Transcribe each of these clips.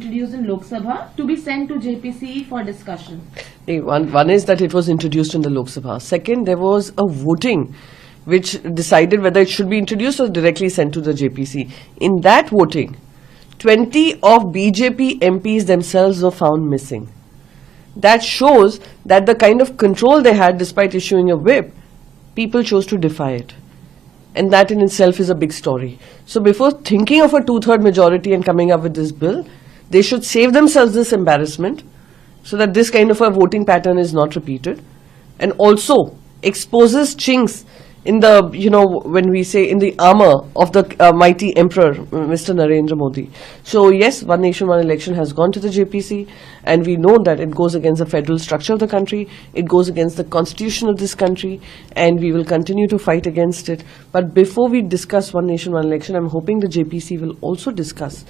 introduced in Lok Sabha to be sent to JPC for discussion? One is that it was introduced in the Lok Sabha. Second, there was a voting which decided whether it should be introduced or directly sent to the JPC. In that voting, 20 of BJP MPs themselves were found missing. That shows that the kind of control they had despite issuing a whip, people chose to defy it. And that in itself is a big story. So before thinking of a two-third majority and coming up with this bill, they should save themselves this embarrassment so that this kind of a voting pattern is not repeated, and also exposes chinks in the, when we say in the armor of the mighty emperor, Mr. Narendra Modi. So yes, One Nation, One Election has gone to the JPC, and we know that it goes against the federal structure of the country, it goes against the constitution of this country, and we will continue to fight against it. But before we discuss One Nation, One Election, I'm hoping the JPC will also discuss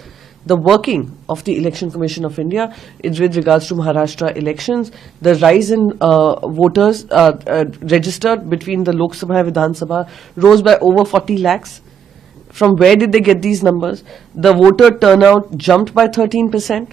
the working of the Election Commission of India with regards to Maharashtra elections, the rise in voters registered between the Lok Sabha and Vidhan Sabha rose by over 40 lakhs. From where did they get these numbers? The voter turnout jumped by 13%.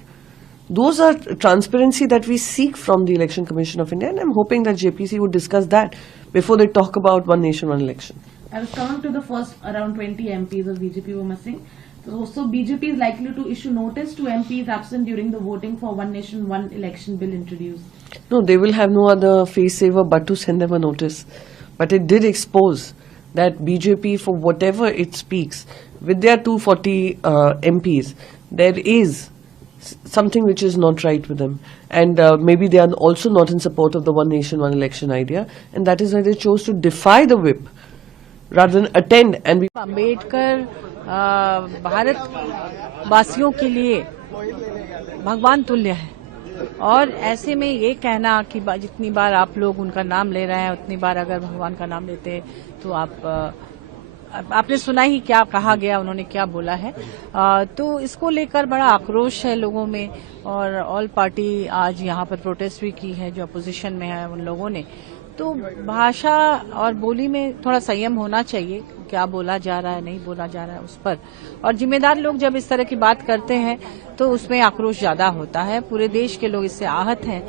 Those are transparency that we seek from the Election Commission of India, and I'm hoping that JPC would discuss that before they talk about One Nation, One Election. I was coming to the first around 20 MPs of BJP were missing. So BJP is likely to issue notice to MPs absent during the voting for One Nation, One Election bill introduced. No, they will have no other face saver but to send them a notice. But it did expose that BJP, for whatever it speaks, with their 240 MPs, there is something which is not right with them. And maybe they are also not in support of the One Nation, One Election idea. And that is why they chose to defy the whip rather than attend and be. Ambedkar Bharat वासियों के लिए भगवान तुल्य है, और ऐसे में ये कहना कि जितनी बार आप लोग उनका नाम ले रहे हैं उतनी बार अगर भगवान का नाम लेते तो आपने सुना ही क्या कहा गया, उन्होंने क्या बोला है। तो इसको लेकर बड़ा आक्रोश है लोगों में, और ऑल पार्टी आज यहाँ पर प्रोटेस्ट भी की है जो अपोजिशन में है उन लोगों ने। तो भाषा और बोली में थोड़ा संयम होना चाहिए, क्या बोला जा रहा है नहीं बोला जा रहा है उस पर, और जिम्मेदार लोग जब इस तरह की बात करते हैं तो उसमें आक्रोश ज्यादा होता है। पूरे देश के लोग इससे आहत हैं,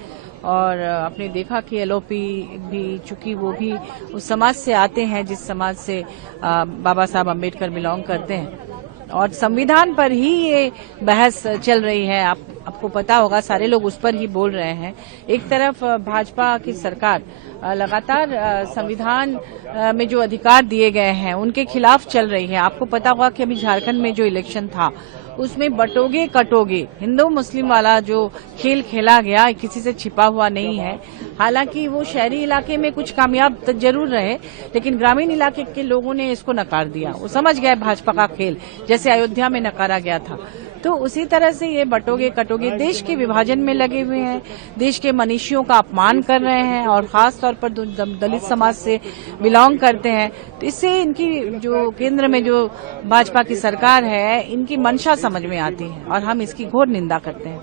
और आपने देखा कि एलओपी भी, चूंकि वो भी उस समाज से आते हैं जिस समाज से बाबा साहब अम्बेडकर बिलोंग करते हैं, और संविधान पर ही ये बहस चल रही है। आपको पता होगा, सारे लोग उस पर ही बोल रहे हैं। एक तरफ भाजपा की सरकार लगातार संविधान में जो अधिकार दिए गए हैं उनके खिलाफ चल रही है। आपको पता होगा कि अभी झारखंड में जो इलेक्शन था उसमें बटोगे कटोगे हिंदू मुस्लिम वाला जो खेल खेला गया किसी से छिपा हुआ नहीं है। हालांकि वो शहरी इलाके में कुछ कामयाब जरूर रहे, लेकिन ग्रामीण इलाके के लोगों ने इसको नकार दिया। वो समझ गए भाजपा का खेल, जैसे अयोध्या में नकारा गया था। तो उसी तरह से ये बटोगे कटोगे देश के विभाजन में लगे हुए हैं, देश के मनीषियों का अपमान कर रहे हैं, और खास तौर पर दलित समाज से बिलोंग करते हैं। तो इससे इनकी जो केंद्र में जो भाजपा की सरकार है, इनकी मंशा समझ में आती है, और हम इसकी घोर निंदा करते हैं।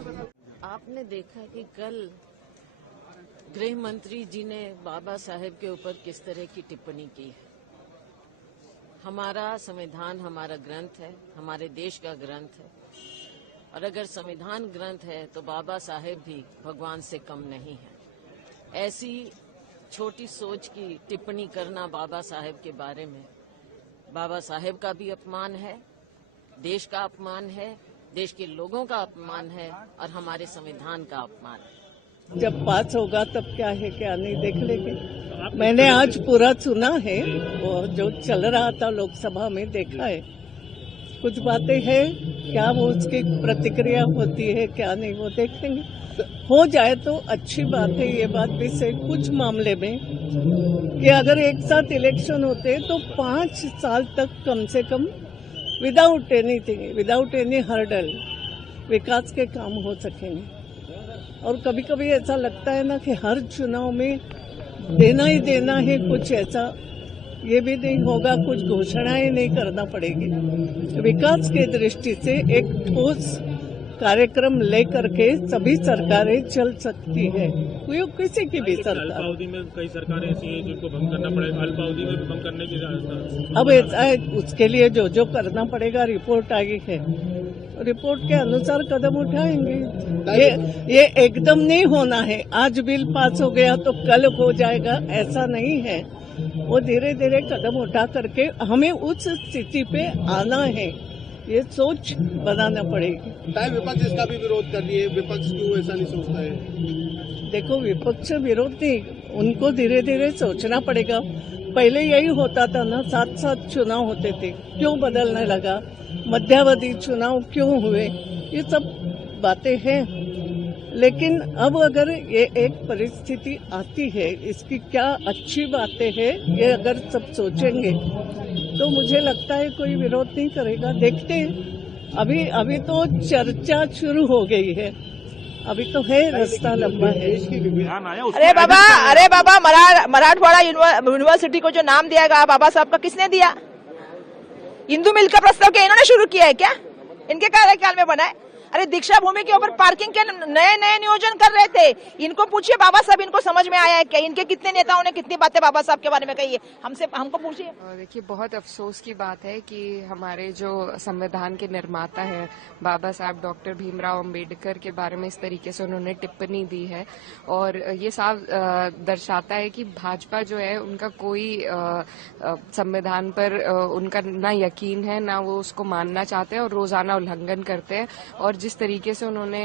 आपने देखा कि कल गृह मंत्री जी ने बाबा साहेब के ऊपर किस तरह की टिप्पणी की है। हमारा संविधान हमारा ग्रंथ है, हमारे देश का ग्रंथ है, और अगर संविधान ग्रंथ है तो बाबा साहेब भी भगवान से कम नहीं है। ऐसी छोटी सोच की टिप्पणी करना बाबा साहेब के बारे में बाबा साहेब का भी अपमान है, देश का अपमान है, देश के लोगों का अपमान है, और हमारे संविधान का अपमान है। जब पास होगा तब क्या है क्या नहीं देख लेंगे। मैंने आज पूरा सुना है, वो जो चल रहा था लोकसभा में देखा है। कुछ बातें हैं, क्या वो उसकी प्रतिक्रिया होती है क्या नहीं वो देखेंगे। हो जाए तो अच्छी बात है। ये बात भी से कुछ मामले में कि अगर एक साथ इलेक्शन होते तो 5 साल तक कम से कम विदाउट एनी हर्डल विकास के काम हो सकेंगे। और कभी कभी ऐसा लगता है ना कि हर चुनाव में देना ही देना है, कुछ ऐसा ये भी नहीं होगा, कुछ घोषणाएं नहीं करना पड़ेगी। विकास के दृष्टि से एक ठोस कार्यक्रम लेकर के सभी सरकारें चल सकती है, किसी की भी सरकार। अल्पावधि में कई सरकारें ऐसी हैं जिनको भंग करना पड़ेगा, अल्पावधि में भी भंग करने की अब ऐसा है, उसके लिए जो जो करना पड़ेगा रिपोर्ट आई है। रिपोर्ट के अनुसार कदम उठाएंगे। ये एकदम नहीं होना है, आज बिल पास हो गया तो कल हो जाएगा, ऐसा नहीं है। वो धीरे धीरे कदम उठा करके हमें उस स्थिति पे आना है, ये सोच बनाना पड़ेगी। विपक्ष इसका भी विरोध कर रही है, विपक्ष क्यों ऐसा नहीं सोचता है? देखो, विपक्ष विरोध नहीं, उनको धीरे धीरे सोचना पड़ेगा। पहले यही होता था ना, साथ साथ चुनाव होते थे, क्यों बदलने लगा? मध्यावधि चुनाव क्यों हुए? ये सब बातें हैं। लेकिन अब अगर ये एक परिस्थिति आती है, इसकी क्या अच्छी बातें हैं, ये अगर सब सोचेंगे तो मुझे लगता है कोई विरोध नहीं करेगा। देखते हैं, अभी तो चर्चा शुरू हो गई है, अभी तो है, रास्ता लंबा है। अरे बाबा मराठवाड़ा यूनिवर्सिटी को जो नाम दिया गया बाबा साहब का, किसने दिया? हिंदू मिल का प्रस्ताव क्या इन्होंने शुरू किया है क्या? इनके कार्यकाल में बना है? अरे दीक्षा भूमि के ऊपर पार्किंग के नए नए नियोजन कर रहे थे, इनको पूछिए बाबा साहब, इनको समझ में आया है क्या? इनके कितने नेताओं ने कितनी बातें बाबा साहब के बारे में कही है, हमको पूछिए। देखिए, बहुत अफसोस की बात है कि हमारे जो संविधान के निर्माता हैं बाबा साहब डॉक्टर भीमराव अंबेडकर के बारे में इस तरीके से उन्होंने टिप्पणी दी है, और ये साफ दर्शाता है कि भाजपा जो है उनका कोई संविधान पर उनका ना यकीन है, ना वो उसको मानना चाहते हैं, और रोजाना उल्लंघन करते हैं। और जिस तरीके से उन्होंने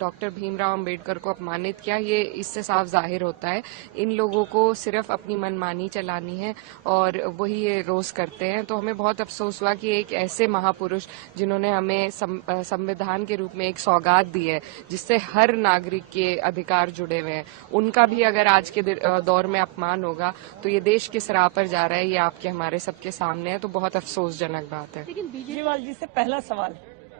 डॉक्टर भीमराव अंबेडकर को अपमानित किया, ये इससे साफ जाहिर होता है इन लोगों को सिर्फ अपनी मनमानी चलानी है और वही ये रोज करते हैं। तो हमें बहुत अफसोस हुआ कि एक ऐसे महापुरुष जिन्होंने हमें संविधान के रूप में एक सौगात दी है जिससे हर नागरिक के अधिकार जुड़े हुए हैं, उनका भी अगर आज के दौर में अपमान होगा तो ये देश किस राह पर जा रहा है, ये आपके हमारे सबके सामने है। तो बहुत अफसोसजनक बात है। लेकिन केजरीवाल जी से पहला सवाल,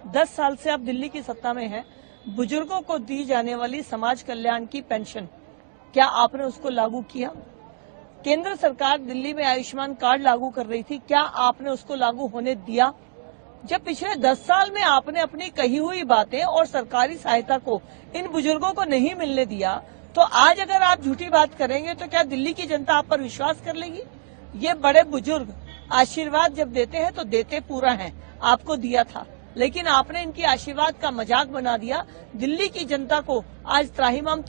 10 साल से आप दिल्ली की सत्ता में हैं, बुजुर्गों को दी जाने वाली समाज कल्याण की पेंशन, क्या आपने उसको लागू किया? केंद्र सरकार दिल्ली में आयुष्मान कार्ड लागू कर रही थी, क्या आपने उसको लागू होने दिया? जब पिछले 10 साल में आपने अपनी कही हुई बातें और सरकारी सहायता को इन बुजुर्गों को नहीं मिलने दिया, तो आज अगर आप झूठी बात करेंगे तो क्या दिल्ली की जनता आप पर विश्वास कर लेगी? ये बड़े बुजुर्ग आशीर्वाद जब देते हैं तो देते पूरा है, आपको दिया था, लेकिन आपने इनकी आशीर्वाद का मजाक बना दिया, दिल्ली की जनता को आज त्राहिमाम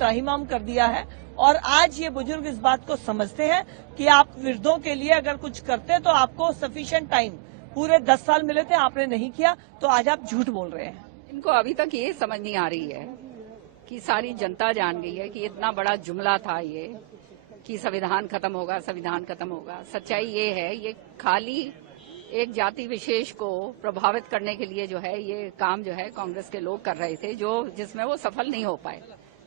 कर दिया है। और आज ये बुजुर्ग इस बात को समझते हैं कि आप वृद्धों के लिए अगर कुछ करते तो आपको सफिशिएंट टाइम, पूरे 10 साल मिले थे, आपने नहीं किया, तो आज आप झूठ बोल रहे हैं। इनको अभी तक ये समझ नहीं आ रही है कि सारी जनता जान गई है कि इतना बड़ा जुमला था ये कि संविधान खत्म होगा, संविधान खत्म होगा। सच्चाई ये है, ये खाली एक जाति विशेष को प्रभावित करने के लिए जो है ये काम जो है कांग्रेस के लोग कर रहे थे, जो जिसमें वो सफल नहीं हो पाए।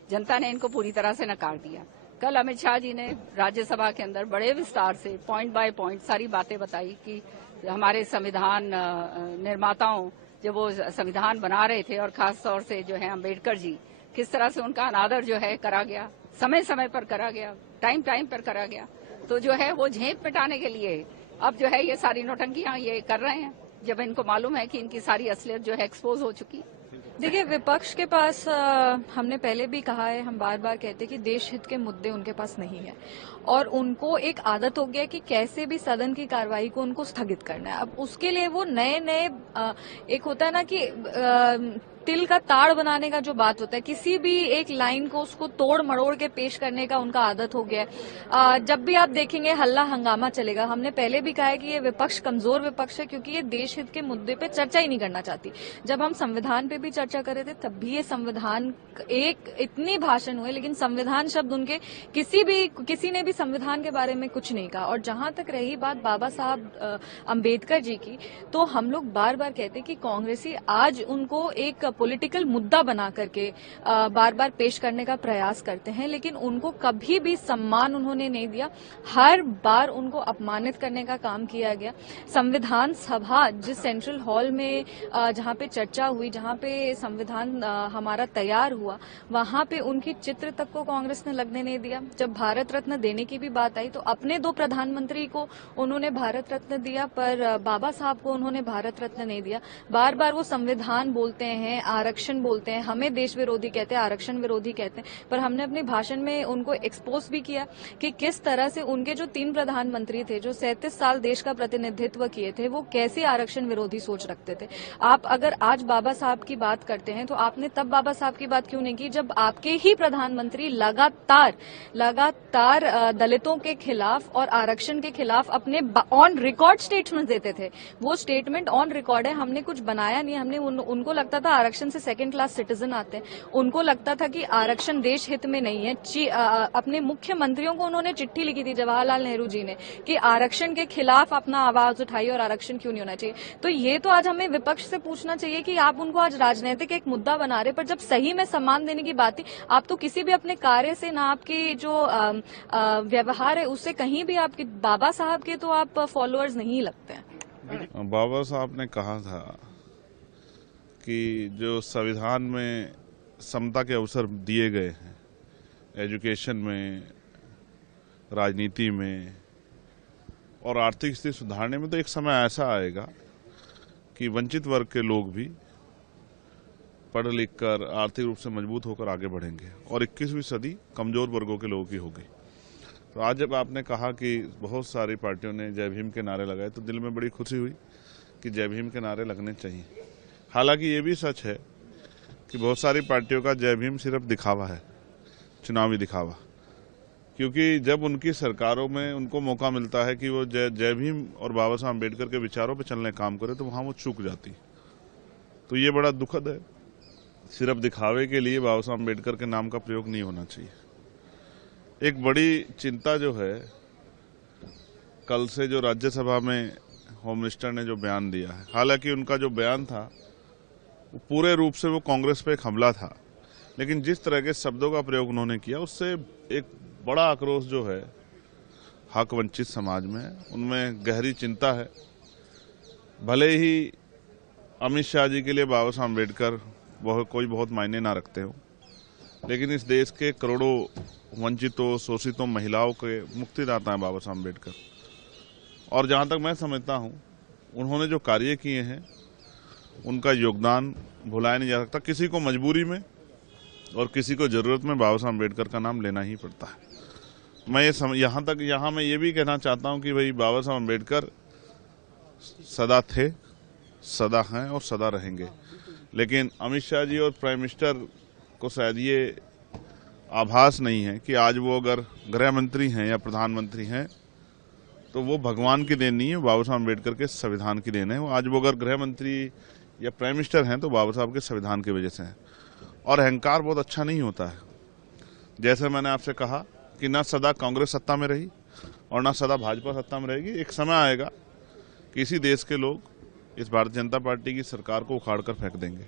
जनता ने इनको पूरी तरह से नकार दिया। कल अमित शाह जी ने राज्यसभा के अंदर बड़े विस्तार से पॉइंट बाय पॉइंट सारी बातें बताई कि हमारे संविधान निर्माताओं जब वो संविधान बना रहे थे, और खास तौर से जो है अम्बेडकर जी, किस तरह से उनका अनादर जो है करा गया, समय समय पर करा गया, टाइम पर करा गया। तो जो है वो झेप मिटाने के लिए अब जो है ये सारी नौटंकियां ये कर रहे हैं, जब इनको मालूम है कि इनकी सारी असलियत जो है एक्सपोज हो चुकी। देखिए, विपक्ष के पास हमने पहले भी कहा है, हम बार बार कहते हैं कि देश हित के मुद्दे उनके पास नहीं है, और उनको एक आदत हो गया कि कैसे भी सदन की कार्रवाई को उनको स्थगित करना है। अब उसके लिए वो नए एक होता है ना कि तिल का ताड़ बनाने का जो बात होता है, किसी भी एक लाइन को उसको तोड़ मरोड़ के पेश करने का उनका आदत हो गया है। जब भी आप देखेंगे हल्ला हंगामा चलेगा। हमने पहले भी कहा है कि ये विपक्ष कमजोर विपक्ष है, क्योंकि ये देश हित के मुद्दे पे चर्चा ही नहीं करना चाहती। जब हम संविधान पे भी चर्चा कर रहे थे तब भी ये संविधान एक इतनी भाषण हुए, लेकिन संविधान शब्द उनके किसी ने भी संविधान के बारे में कुछ नहीं कहा। और जहां तक रही बात बाबा साहब अम्बेडकर जी की, तो हम लोग बार बार कहते हैं कि कांग्रेसी आज उनको एक पॉलिटिकल मुद्दा बना करके बार बार पेश करने का प्रयास करते हैं, लेकिन उनको कभी भी सम्मान उन्होंने नहीं दिया। हर बार उनको अपमानित करने का काम किया गया। संविधान सभा जिस सेंट्रल हॉल में जहां पे चर्चा हुई, जहां पे संविधान हमारा तैयार हुआ, वहां पे उनकी चित्र तक को कांग्रेस ने लगने नहीं दिया। जब भारत रत्न देने की भी बात आई तो अपने 2 प्रधानमंत्री को उन्होंने भारत रत्न दिया, पर बाबा साहब को उन्होंने भारत रत्न नहीं दिया। बार बार वो संविधान बोलते हैं, आरक्षण बोलते हैं, हमें देश विरोधी कहते हैं, आरक्षण विरोधी कहते हैं, पर हमने अपने भाषण में उनको एक्सपोज भी किया कि किस तरह से उनके जो 3 प्रधानमंत्री थे जो 37 साल देश का प्रतिनिधित्व किए थे, वो कैसे आरक्षण विरोधी सोच रखते थे। आप अगर आज बाबा साहब की बात करते हैं तो आपने तब बाबा साहब की बात क्यों नहीं की जब आपके ही प्रधानमंत्री लगातार दलितों के खिलाफ और आरक्षण के खिलाफ अपने ऑन रिकॉर्ड स्टेटमेंट देते थे। वो स्टेटमेंट ऑन रिकॉर्ड है, हमने कुछ बनाया नहीं। हमने उनको लगता था आरक्षण से सेकंड क्लास सिटीजन आते हैं, उनको लगता था कि आरक्षण देश हित में नहीं है। अपने मुख्यमंत्रियों को उन्होंने चिट्ठी लिखी थी, जवाहरलाल नेहरू जी ने, कि आरक्षण के खिलाफ अपना आवाज उठाइए और आरक्षण क्यों नहीं होना चाहिए। तो ये तो आज हमें विपक्ष से पूछना चाहिए कि आप उनको आज राजनीतिक एक मुद्दा बना रहे, पर जब सही में सम्मान देने की बात थी, आप तो किसी भी अपने कार्य से, ना आपकी जो व्यवहार है उससे कहीं भी आपके बाबा साहब के तो आप फॉलोअर्स नहीं लगते हैं। बाबा साहब ने कहा था कि जो संविधान में समता के अवसर दिए गए हैं, एजुकेशन में, राजनीति में और आर्थिक स्थिति सुधारने में, तो एक समय ऐसा आएगा कि वंचित वर्ग के लोग भी पढ़ लिख कर आर्थिक रूप से मजबूत होकर आगे बढ़ेंगे और 21वीं सदी कमजोर वर्गों के लोगों की होगी। तो आज जब आपने कहा कि बहुत सारी पार्टियों ने जय भीम के नारे लगाए, तो दिल में बड़ी खुशी हुई कि जय भीम के नारे लगने चाहिए। हालांकि ये भी सच है कि बहुत सारी पार्टियों का जय भीम सिर्फ दिखावा है, चुनावी दिखावा, क्योंकि जब उनकी सरकारों में उनको मौका मिलता है कि वो जय भीम और बाबा साहब अम्बेडकर के विचारों पर चलने काम करे, तो वहाँ वो चूक जाती। तो ये बड़ा दुखद है। सिर्फ दिखावे के लिए बाबा साहब अम्बेडकर के नाम का प्रयोग नहीं होना चाहिए। एक बड़ी चिंता जो है, कल से जो राज्यसभा में होम मिनिस्टर ने जो बयान दिया है, हालांकि उनका जो बयान था वो पूरे रूप से वो कांग्रेस पे एक हमला था, लेकिन जिस तरह के शब्दों का प्रयोग उन्होंने किया उससे एक बड़ा आक्रोश जो है हक वंचित समाज में, उनमें गहरी चिंता है। भले ही अमित शाह जी के लिए बाबा साहब अम्बेडकर कोई बहुत मायने ना रखते हो, लेकिन इस देश के करोड़ों वंचितों, शोषितों, महिलाओं के मुक्तिदाता हैं बाबा साहब अम्बेडकर। और जहाँ तक मैं समझता हूँ, उन्होंने जो कार्य किए हैं उनका योगदान भुलाया नहीं जा सकता। किसी को मजबूरी में और किसी को जरूरत में बाबा साहब अम्बेडकर का नाम लेना ही पड़ता है। मैं यहाँ मैं ये भी कहना चाहता हूँ कि भाई बाबा साहब अम्बेडकर सदा थे, सदा हैं और सदा रहेंगे। लेकिन अमित शाह जी और प्राइम मिनिस्टर को शायद ये आभास नहीं है कि आज वो अगर गृह मंत्री हैं या प्रधानमंत्री हैं तो वो भगवान की देन नहीं है, बाबा साहब अम्बेडकर के संविधान की देन है। आज वो अगर गृह मंत्री या प्राइम मिनिस्टर हैं तो बाबा साहब के संविधान की वजह से हैं। और अहंकार बहुत अच्छा नहीं होता है। जैसे मैंने आपसे कहा कि ना सदा कांग्रेस सत्ता में रही और ना सदा भाजपा सत्ता में रहेगी। एक समय आएगा कि इसी देश के लोग इस भारतीय जनता पार्टी की सरकार को उखाड़ कर फेंक देंगे।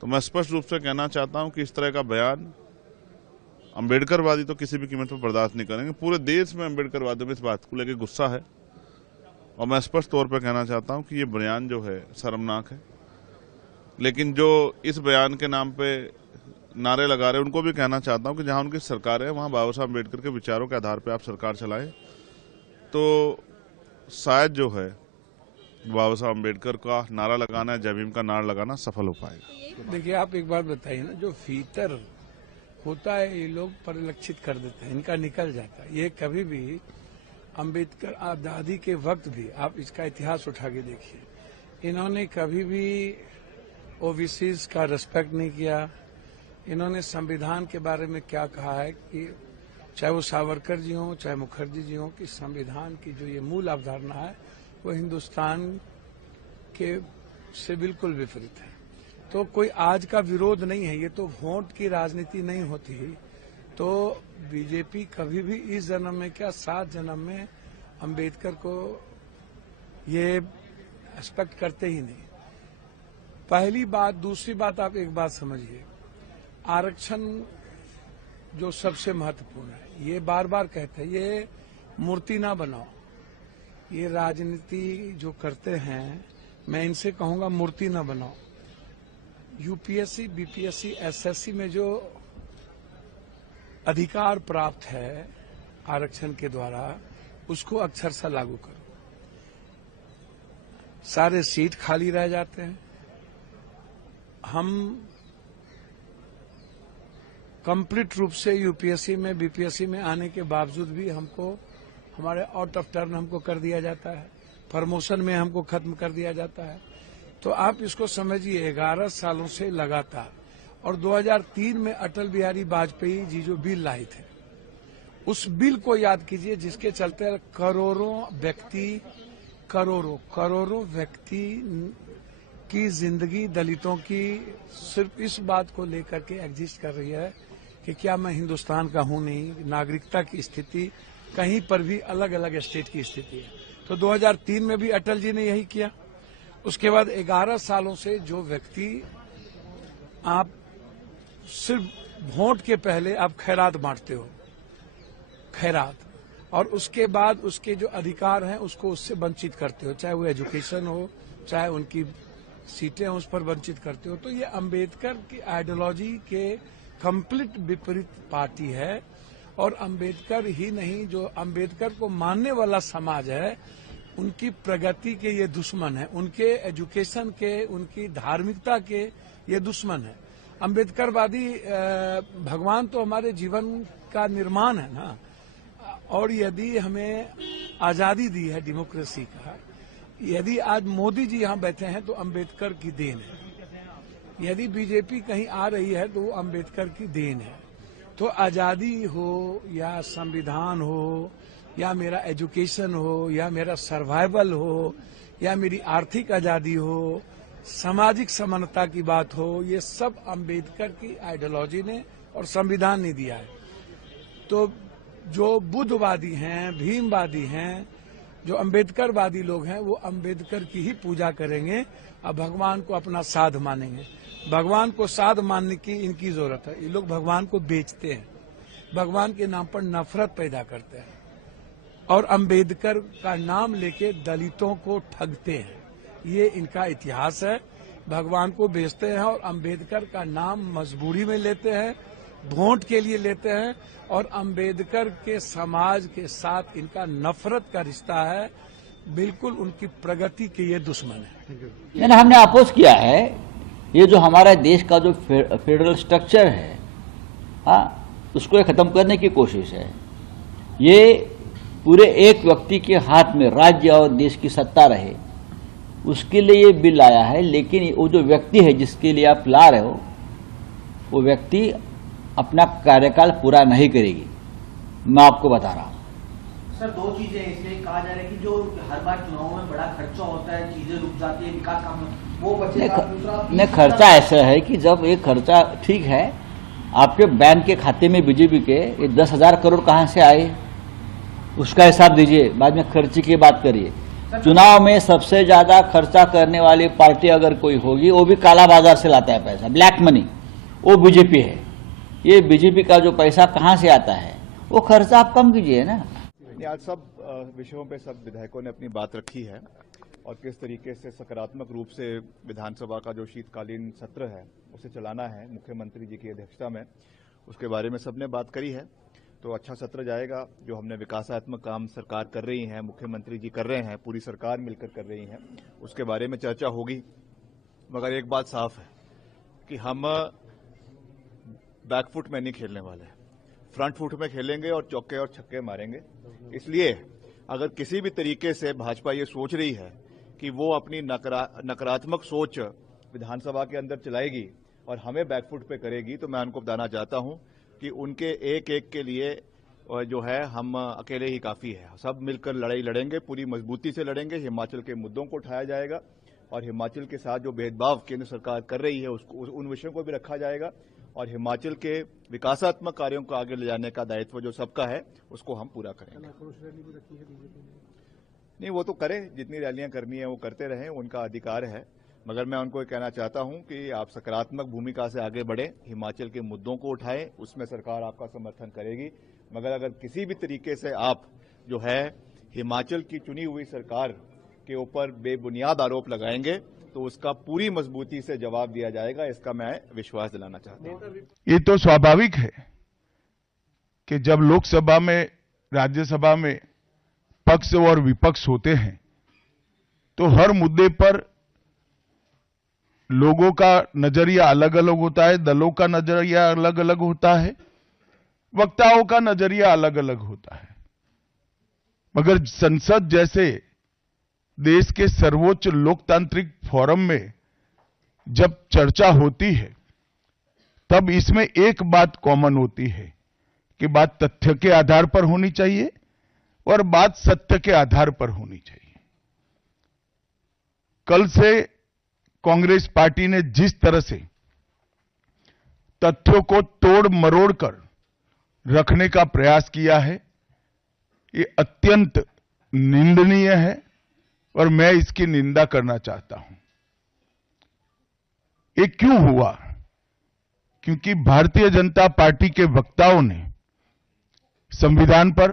तो मैं स्पष्ट रूप से कहना चाहता हूं कि इस तरह का बयान अम्बेडकरवादी तो किसी भी कीमत पर बर्दाश्त नहीं करेंगे। पूरे देश में अम्बेडकरवादियों में इस बात को लेकर गुस्सा है और मैं स्पष्ट तौर पर कहना चाहता हूं कि ये बयान जो है शर्मनाक है। लेकिन जो इस बयान के नाम पे नारे लगा रहे हैं उनको भी कहना चाहता हूं कि जहां उनकी सरकार है वहां बाबा साहब अम्बेडकर के विचारों के आधार पर आप सरकार चलाएं तो शायद जो है बाबा साहब अम्बेडकर का नारा लगाना, जय भीम का नारा लगाना सफल हो पाएगा। देखिए, आप एक बात बताइए ना, जो फीतर होता है ये लोग परिलक्षित कर देते हैं, इनका निकल जाता है। ये कभी भी अम्बेडकर आजादी के वक्त भी आप इसका इतिहास उठा के देखिए, इन्होंने कभी भी ओबीसीज का रिस्पेक्ट नहीं किया। इन्होंने संविधान के बारे में क्या कहा है कि चाहे वो सावरकर जी हों चाहे मुखर्जी जी हों, कि संविधान की जो ये मूल अवधारणा है वो हिंदुस्तान के से बिल्कुल विपरीत है। तो कोई आज का विरोध नहीं है, ये तो वोट की राजनीति नहीं होती। तो बीजेपी कभी भी इस जन्म में क्या 7 जन्म में अंबेडकर को ये एक्सपेक्ट करते ही नहीं। पहली बात। दूसरी बात, आप एक बात समझिए, आरक्षण जो सबसे महत्वपूर्ण है, ये बार बार कहते हैं, ये मूर्ति ना बनाओ। ये राजनीति जो करते हैं, मैं इनसे कहूंगा मूर्ति ना बनाओ। यूपीएससी, बीपीएससी, एसएससी में जो अधिकार प्राप्त है आरक्षण के द्वारा, उसको अक्षरशः लागू करो। सारे सीट खाली रह जाते हैं, हम कंप्लीट रूप से यूपीएससी में बीपीएससी में आने के बावजूद भी हमको हमारे आउट ऑफ टर्न हमको कर दिया जाता है, प्रमोशन में हमको खत्म कर दिया जाता है। तो आप इसको समझिए 11 सालों से लगातार। और 2003 में अटल बिहारी वाजपेयी जी जो बिल लाए थे, उस बिल को याद कीजिए जिसके चलते करोड़ों व्यक्ति की जिंदगी दलितों की सिर्फ इस बात को लेकर के एग्जिस्ट कर रही है कि क्या मैं हिंदुस्तान का हूं नहीं, नागरिकता की स्थिति कहीं पर भी अलग अलग स्टेट की स्थिति है। तो 2003 में भी अटल जी ने यही किया। उसके बाद 11 सालों से जो व्यक्ति आप सिर्फ वोट के पहले आप खैरात बांटते हो, खैरात, और उसके बाद उसके जो अधिकार हैं उसको उससे वंचित करते हो, चाहे वो एजुकेशन हो, चाहे उनकी सीटें उस पर वंचित करते हो। तो ये अंबेडकर की आइडियोलॉजी के कंप्लीट विपरीत पार्टी है। और अंबेडकर ही नहीं, जो अंबेडकर को मानने वाला समाज है, उनकी प्रगति के ये दुश्मन है, उनके एजुकेशन के, उनकी धार्मिकता के ये दुश्मन है। अंबेडकरवादी भगवान तो हमारे जीवन का निर्माण है ना। और यदि हमें आजादी दी है डेमोक्रेसी का, यदि आज मोदी जी यहाँ बैठे हैं तो अंबेडकर की देन है। यदि बीजेपी कहीं आ रही है तो वो अंबेडकर की देन है। तो आजादी हो या संविधान हो या मेरा एजुकेशन हो या मेरा सर्वाइवल हो या मेरी आर्थिक आजादी हो, सामाजिक समानता की बात हो, ये सब अंबेडकर की आइडियोलॉजी ने और संविधान ने दिया है। तो जो बुद्धवादी हैं, भीमवादी हैं, जो अंबेडकरवादी लोग हैं, वो अंबेडकर की ही पूजा करेंगे और भगवान को अपना साध मानेंगे। भगवान को साध मानने की इनकी जरूरत है। ये लोग भगवान को बेचते हैं, भगवान के नाम पर नफरत पैदा करते हैं और अंबेडकर का नाम लेके दलितों को ठगते हैं। ये इनका इतिहास है। भगवान को बेचते हैं और अंबेडकर का नाम मजबूरी में लेते हैं, वोट के लिए लेते हैं, और अंबेडकर के समाज के साथ इनका नफरत का रिश्ता है। बिल्कुल उनकी प्रगति के ये दुश्मन है। हमने अपोज किया है ये जो हमारा देश का जो फेडरल स्ट्रक्चर है, उसको ये खत्म करने की कोशिश है। ये पूरे एक व्यक्ति के हाथ में राज्य और देश की सत्ता रहे, उसके लिए ये बिल आया है। लेकिन वो जो व्यक्ति है जिसके लिए आप ला रहे हो, वो व्यक्ति अपना कार्यकाल पूरा नहीं करेगी। मैं आपको बता रहा हूँ सर, दो चीजें इसमें कहा जा रहा है कि जो हर बार चुनाव में बड़ा खर्चा होता है, चीजें रुक जाती है, विकास काम वो बचेगा। खर्चा ऐसा है कि जब एक खर्चा ठीक है, आपके बैंक के खाते में बीजेपी के ये 10,000 करोड़ कहाँ से आए, उसका हिसाब दीजिए, बाद में खर्चे की बात करिए। चुनाव में सबसे ज्यादा खर्चा करने वाली पार्टी अगर कोई होगी, वो भी काला बाजार से लाता है पैसा, ब्लैक मनी, वो बीजेपी है। ये बीजेपी का जो पैसा कहाँ से आता है, वो खर्चा आप कम कीजिए ना। आज सब विषयों पे सब विधायकों ने अपनी बात रखी है और किस तरीके से सकारात्मक रूप से विधानसभा का जो शीतकालीन सत्र है उसे चलाना है मुख्यमंत्री जी की अध्यक्षता में, उसके बारे में सबने बात करी है। तो अच्छा सत्र जाएगा। जो हमने विकासात्मक काम सरकार कर रही है, मुख्यमंत्री जी कर रहे हैं, पूरी सरकार मिलकर कर रही है, उसके बारे में चर्चा होगी। मगर एक बात साफ है कि हम बैकफुट में नहीं खेलने वाले, फ्रंट फुट में खेलेंगे और चौके और छक्के मारेंगे। इसलिए अगर किसी भी तरीके से भाजपा ये सोच रही है कि वो अपनी नकारात्मक सोच विधानसभा के अंदर चलाएगी और हमें बैकफुट पे करेगी, तो मैं उनको बताना चाहता हूं कि उनके एक एक के लिए जो है हम अकेले ही काफी है। सब मिलकर लड़ाई लड़ेंगे, पूरी मजबूती से लड़ेंगे। हिमाचल के मुद्दों को उठाया जाएगा और हिमाचल के साथ जो भेदभाव केंद्र सरकार कर रही है उसको, उन विषयों को भी रखा जाएगा और हिमाचल के विकासात्मक कार्यों को आगे ले जाने का दायित्व जो सबका है उसको हम पूरा करेंगे। नहीं, वो तो करें, जितनी रैलियां करनी है वो करते रहें, उनका अधिकार है। मगर मैं उनको कहना चाहता हूं कि आप सकारात्मक भूमिका से आगे बढ़े, हिमाचल के मुद्दों को उठाएं, उसमें सरकार आपका समर्थन करेगी। मगर अगर किसी भी तरीके से आप जो है हिमाचल की चुनी हुई सरकार के ऊपर बेबुनियाद आरोप लगाएंगे तो उसका पूरी मजबूती से जवाब दिया जाएगा, इसका मैं विश्वास दिलाना चाहता हूं। ये तो स्वाभाविक है कि जब लोकसभा में, राज्यसभा में पक्ष और विपक्ष होते हैं तो हर मुद्दे पर लोगों का नजरिया अलग अलग होता है, दलों का नजरिया अलग अलग होता है, वक्ताओं का नजरिया अलग अलग होता है, मगर संसद जैसे देश के सर्वोच्च लोकतांत्रिक फोरम में जब चर्चा होती है तब इसमें एक बात कॉमन होती है कि बात तथ्य के आधार पर होनी चाहिए और बात सत्य के आधार पर होनी चाहिए। कल से कांग्रेस पार्टी ने जिस तरह से तथ्यों को तोड़ मरोड़ कर रखने का प्रयास किया है, ये अत्यंत निंदनीय है और मैं इसकी निंदा करना चाहता हूं। ये क्यों हुआ? क्योंकि भारतीय जनता पार्टी के वक्ताओं ने संविधान पर,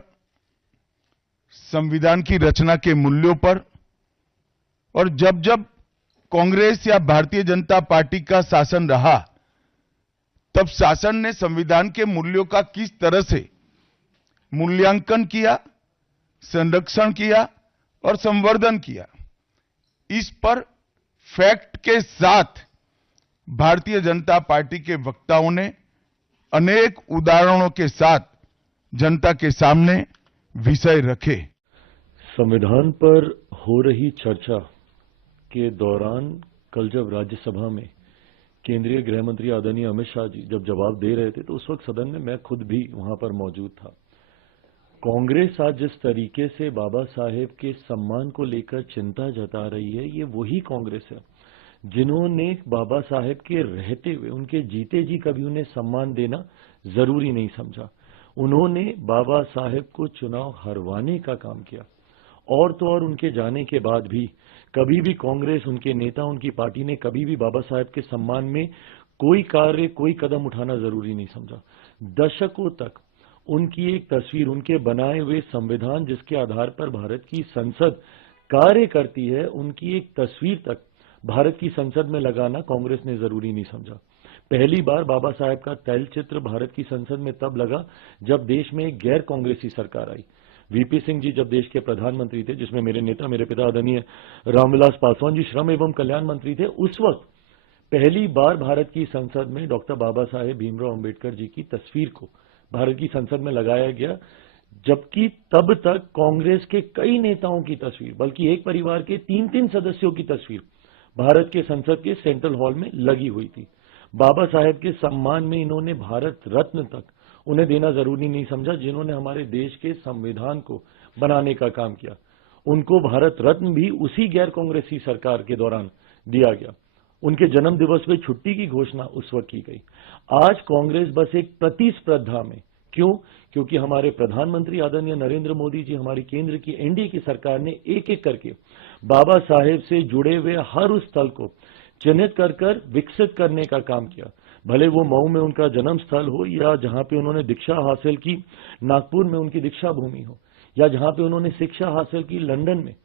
संविधान की रचना के मूल्यों पर, और जब जब कांग्रेस या भारतीय जनता पार्टी का शासन रहा तब शासन ने संविधान के मूल्यों का किस तरह से मूल्यांकन किया, संरक्षण किया और संवर्धन किया, इस पर फैक्ट के साथ भारतीय जनता पार्टी के वक्ताओं ने अनेक उदाहरणों के साथ जनता के सामने विषय रखे। संविधान पर हो रही चर्चा के दौरान कल जब राज्यसभा में केंद्रीय गृह मंत्री आदरणीय अमित शाह जी जब जवाब दे रहे थे तो उस वक्त सदन में मैं खुद भी वहां पर मौजूद था। कांग्रेस आज जिस तरीके से बाबा साहेब के सम्मान को लेकर चिंता जता रही है, ये वही कांग्रेस है जिन्होंने बाबा साहेब के रहते हुए, उनके जीते जी कभी उन्हें सम्मान देना जरूरी नहीं समझा। उन्होंने बाबा साहेब को चुनाव हरवाने का काम किया और तो और उनके जाने के बाद भी कभी भी कांग्रेस, उनके नेता, उनकी पार्टी ने कभी भी बाबा साहेब के सम्मान में कोई कार्य, कोई कदम उठाना जरूरी नहीं समझा। दशकों तक उनकी एक तस्वीर, उनके बनाए हुए संविधान जिसके आधार पर भारत की संसद कार्य करती है, उनकी एक तस्वीर तक भारत की संसद में लगाना कांग्रेस ने जरूरी नहीं समझा। पहली बार बाबा साहेब का तैलचित्र भारत की संसद में तब लगा जब देश में एक गैर कांग्रेसी सरकार आई। वीपी सिंह जी जब देश के प्रधानमंत्री थे, जिसमें मेरे नेता, मेरे पिता आदरणीय रामविलास पासवान जी श्रम एवं कल्याण मंत्री थे, उस वक्त पहली बार भारत की संसद में डॉक्टर बाबा साहेब भीमराव अंबेडकर जी की तस्वीर को भारत की संसद में लगाया गया, जबकि तब तक कांग्रेस के कई नेताओं की तस्वीर, बल्कि एक परिवार के 3-3 सदस्यों की तस्वीर भारत के संसद के सेंट्रल हॉल में लगी हुई थी। बाबा साहेब के सम्मान में इन्होंने भारत रत्न तक उन्हें देना जरूरी नहीं समझा, जिन्होंने हमारे देश के संविधान को बनाने का काम किया। उनको भारत रत्न भी उसी गैर कांग्रेसी सरकार के दौरान दिया गया। उनके जन्म दिवस पे छुट्टी की घोषणा उस वक्त की गई। आज कांग्रेस बस एक प्रतिस्पर्धा में, क्यों? क्योंकि हमारे प्रधानमंत्री आदरणीय नरेंद्र मोदी जी, हमारी केंद्र की एनडीए की सरकार ने एक एक करके बाबा साहेब से जुड़े हुए हर उस स्थल को चिन्हित कर विकसित करने का काम किया। भले वो मऊ में उनका जन्म स्थल हो, या जहां पे उन्होंने दीक्षा हासिल की नागपुर में उनकी दीक्षा भूमि हो, या जहां पे उन्होंने शिक्षा हासिल की लंदन में,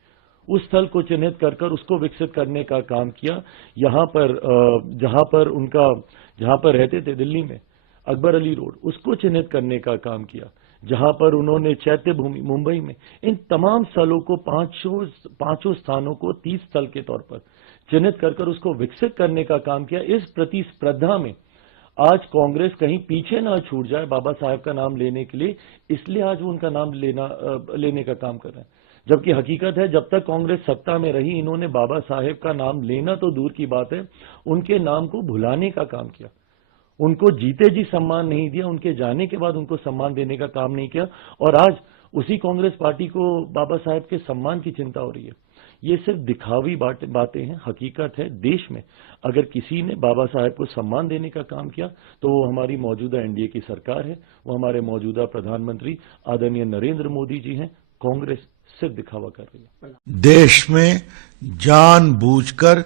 उस स्थल को चिन्हित कर उसको विकसित करने का काम किया। यहाँ पर जहां पर रहते थे दिल्ली में अकबर अली रोड, उसको चिन्हित करने का काम किया। जहां पर उन्होंने चैत्य भूमि मुंबई में, इन तमाम स्थलों को, पांचों स्थानों को 30 स्थल के तौर पर चिन्हित कर उसको विकसित करने का काम किया। इस प्रतिस्पर्धा में आज कांग्रेस कहीं पीछे ना छूट जाए बाबा साहेब का नाम लेने के लिए, इसलिए आज वो उनका नाम लेने का काम कर रहे हैं। जबकि हकीकत है, जब तक कांग्रेस सत्ता में रही, इन्होंने बाबा साहेब का नाम लेना तो दूर की बात है, उनके नाम को भुलाने का काम किया। उनको जीते जी सम्मान नहीं दिया, उनके जाने के बाद उनको सम्मान देने का काम नहीं किया, और आज उसी कांग्रेस पार्टी को बाबा साहेब के सम्मान की चिंता हो रही है। ये सिर्फ दिखावी बातें हैं। हकीकत है, देश में अगर किसी ने बाबा साहेब को सम्मान देने का काम किया तो वो हमारी मौजूदा एनडीए की सरकार है, वो हमारे मौजूदा प्रधानमंत्री आदरणीय नरेंद्र मोदी जी हैं। कांग्रेस सिर्फ दिखावा कर रही है। देश में जानबूझकर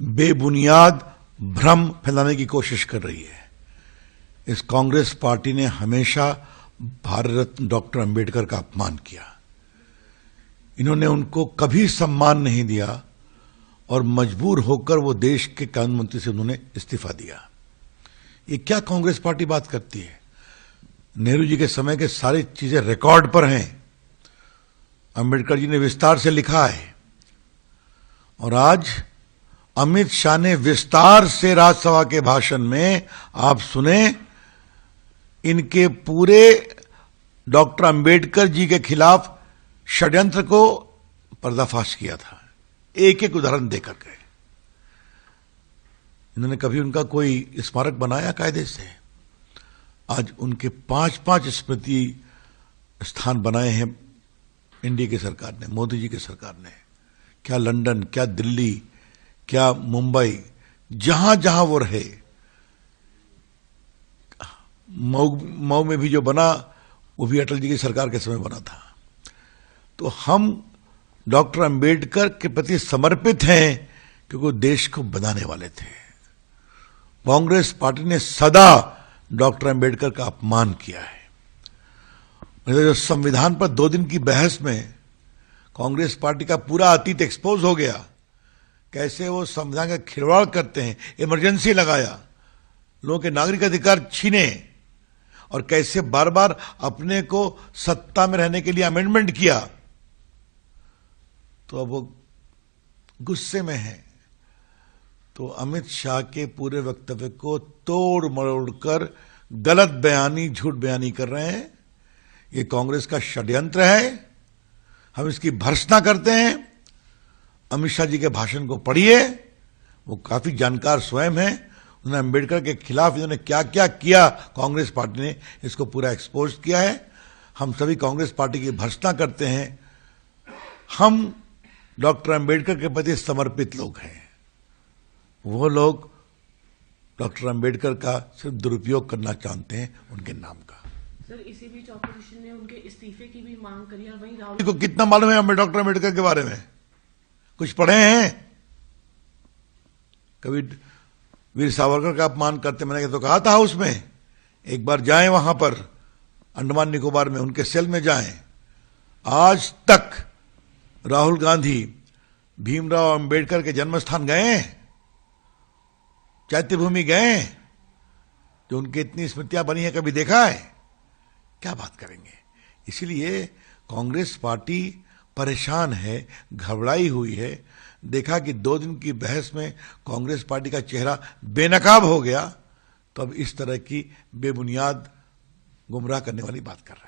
बेबुनियाद भ्रम फैलाने की कोशिश कर रही है। इस कांग्रेस पार्टी ने हमेशा भारत रत्न डॉक्टर अंबेडकर का अपमान किया। इन्होंने उनको कभी सम्मान नहीं दिया और मजबूर होकर वो देश के कानून मंत्री से उन्होंने इस्तीफा दिया। ये क्या कांग्रेस पार्टी बात करती है? नेहरू जी के समय के सारी चीजें रिकॉर्ड पर हैं, अंबेडकर जी ने विस्तार से लिखा है, और आज अमित शाह ने विस्तार से राज्यसभा के भाषण में, आप सुने, इनके पूरे डॉक्टर अंबेडकर जी के खिलाफ षड्यंत्र को पर्दाफाश किया था, एक एक उदाहरण देकर के। इन्होंने कभी उनका कोई स्मारक बनाया कायदे से? आज उनके 5-5 स्मृति स्थान बनाए हैं इंडिया की सरकार ने, मोदी जी की सरकार ने। क्या लंदन, क्या दिल्ली, क्या मुंबई, जहां जहां वो रहे। मऊ में भी जो बना वो भी अटल जी की सरकार के समय बना था। तो हम डॉक्टर अंबेडकर के प्रति समर्पित हैं क्योंकि वो देश को बनाने वाले थे। कांग्रेस पार्टी ने सदा डॉक्टर अंबेडकर का अपमान किया है। जो संविधान पर 2 दिन की बहस में कांग्रेस पार्टी का पूरा अतीत एक्सपोज हो गया, कैसे वो संविधान का खिलवाड़ करते हैं, इमरजेंसी लगाया, लोगों के नागरिक अधिकार छीने, और कैसे बार बार अपने को सत्ता में रहने के लिए अमेंडमेंट किया। तो अब वो गुस्से में है। तो अमित शाह के पूरे वक्तव्य को तोड़ मरोड़ कर गलत बयानी, झूठ बयानी कर रहे हैं। ये कांग्रेस का षड्यंत्र है, हम इसकी भर्त्सना करते हैं। अमित शाह जी के भाषण को पढ़िए, वो काफी जानकार स्वयं हैं। उन्होंने अंबेडकर के खिलाफ इन्होंने क्या क्या किया, कांग्रेस पार्टी ने इसको पूरा एक्सपोज किया है। हम सभी कांग्रेस पार्टी की भर्त्सना करते हैं। हम डॉक्टर अंबेडकर के प्रति समर्पित लोग हैं। वो लोग डॉक्टर अंबेडकर का सिर्फ दुरुपयोग करना चाहते हैं उनके नाम का। सर, इसी बीच ऑपोजिशन ने उनके इस्तीफे की भी मांग करी है। वहीं राहुल को कितना मालूम है डॉक्टर अंबेडकर के बारे में? कुछ पढ़े हैं? कभी वीर सावरकर का अपमान करते, मैंने तो कहा था उसमें, एक बार जाएं वहां पर अंडमान निकोबार में, उनके सेल में जाएं। आज तक राहुल गांधी भीमराव अंबेडकर के जन्मस्थान गए, चैत्य भूमि गए, जो उनकी इतनी स्मृतियां बनी है, कभी देखा है? क्या बात करेंगे। इसीलिए कांग्रेस पार्टी परेशान है, घबराई हुई है। देखा कि 2 दिन की बहस में कांग्रेस पार्टी का चेहरा बेनकाब हो गया, तो अब इस तरह की बेबुनियाद गुमराह करने वाली बात कर रहा है।